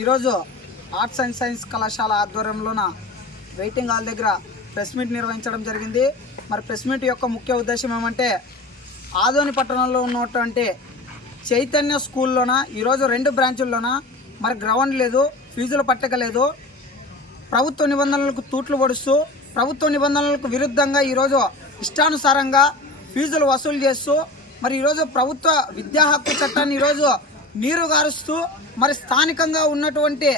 ఈరోజు arts and science కళాశాల ఆధ్వర్యంలోన వెయిటింగ్ హాల్ దగ్గర ప్రెస్ మీట్ నిర్వహించడం జరిగింది. మరి ప్రెస్ మీట్ యొక్క ముఖ్య ఉద్దేశం ఏమంటే ఆదోని పట్టణంలో ఉన్నటువంటి చైతన్య స్కూల్లోన ఈరోజు రెండు బ్రాంచుల్లోన మరి గ్రౌండ్ లేదు ఫీజులు పట్టక లేదు ప్రభుత్వ నిబంధనలకు తూట్లు పొడుస్తూ ప్రభుత్వ నిబంధనలకు విరుద్ధంగా ఈరోజు ఇష్టానుసారంగా ఫీజులు వసూలు చేస్తూ మరి ఈరోజు ప్రభుత్వ విద్యా హక్కు చట్టాన్ని ఈరోజు నీరు గారుస్తూ మరి స్థానికంగా ఉన్నటువంటి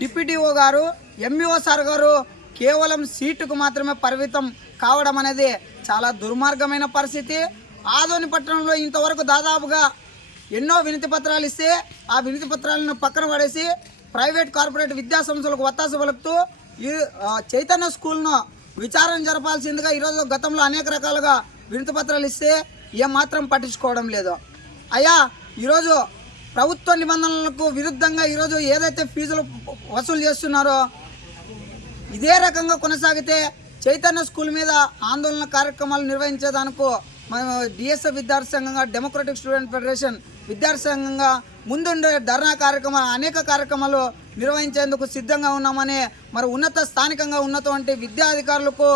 డిప్యూటీఓ గారు ఎంఈఓ సార్ గారు కేవలం సీటుకు మాత్రమే పరిమితం కావడం అనేది చాలా దుర్మార్గమైన పరిస్థితి. ఆదోని పట్టణంలో ఇంతవరకు దాదాపుగా ఎన్నో వినతి పత్రాలు ఇస్తే ఆ వినతి పత్రాలను పక్కన పడేసి ప్రైవేట్ కార్పొరేట్ విద్యా సంస్థలకు ఒత్తాస పలుకుతూ ఈ చైతన్య స్కూల్ను విచారణ జరపాల్సిందిగా ఈరోజు గతంలో అనేక రకాలుగా వినతి పత్రాలు ఇస్తే ఏమాత్రం పట్టించుకోవడం లేదు. అయ్యా ఈరోజు ప్రభుత్వ నిబంధనలకు విరుద్ధంగా ఈరోజు ఏదైతే ఫీజులు వసూలు చేస్తున్నారో ఇదే రకంగా కొనసాగితే చైతన్య స్కూల్ మీద ఆందోళన కార్యక్రమాలు నిర్వహించేదానికి మేము డిఎస్ఎఫ్ విద్యార్థి సంఘంగా డెమోక్రటిక్ స్టూడెంట్ ఫెడరేషన్ విద్యార్థి సంఘంగా ముందుండే ధర్నా కార్యక్రమాలు అనేక కార్యక్రమాలు నిర్వహించేందుకు సిద్ధంగా ఉన్నామని మరి ఉన్నత స్థానికంగా ఉన్నటువంటి విద్యాధికారులకు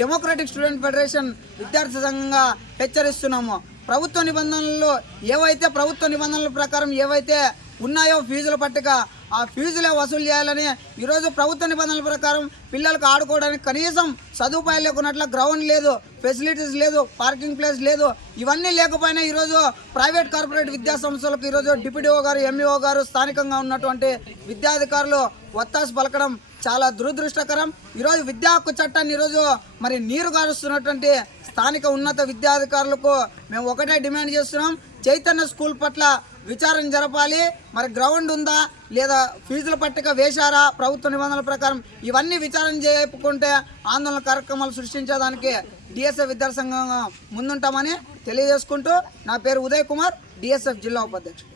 డెమోక్రటిక్ స్టూడెంట్ ఫెడరేషన్ విద్యార్థి సంఘంగా హెచ్చరిస్తున్నాము. ప్రభుత్వ నిబంధనలు ఏవైతే ప్రభుత్వ నిబంధనల ప్రకారం ఏవైతే ఉన్నాయో ఫీజుల పట్టిక ఆ ఫీజులే వసూలు చేయాలని ఈరోజు ప్రభుత్వ నిబంధనల ప్రకారం పిల్లలకు ఆడుకోవడానికి కనీసం సదుపాయాలు లేకున్నట్ల గ్రౌండ్ లేదు ఫెసిలిటీస్ లేదు పార్కింగ్ ప్లేస్ లేదు ఇవన్నీ లేకపోయినా ఈరోజు ప్రైవేట్ కార్పొరేట్ విద్యా సంస్థలకు ఈరోజు డిప్యూటీఓ గారు ఎంఈఓ గారు స్థానికంగా ఉన్నటువంటి విద్యాధికారులు ఒత్తాసు పలకడం చాలా దురదృష్టకరం. ఈరోజు విద్యా హక్కు చట్టాన్ని ఈరోజు మరి నీరు గారుస్తున్నటువంటి స్థానిక ఉన్నత విద్యాధికారులకు మేము ఒకటే డిమాండ్ చేస్తున్నాం. చైతన్య స్కూల్ పట్ల విచారణ జరపాలి. మరి గ్రౌండ్ ఉందా? లేదా ఫీజుల పట్టిక వేశారా? ప్రభుత్వ నిబంధనల ప్రకారం ఇవన్నీ విచారణ చేయకుంటే ఆందోళన కార్యక్రమాలు సృష్టించేదానికి డిఎస్ఎఫ్ విద్యార్థి ముందుంటామని తెలియజేసుకుంటూ నా పేరు ఉదయ్ కుమార్ డిఎస్ఎఫ్ జిల్లా ఉపాధ్యక్షుడు.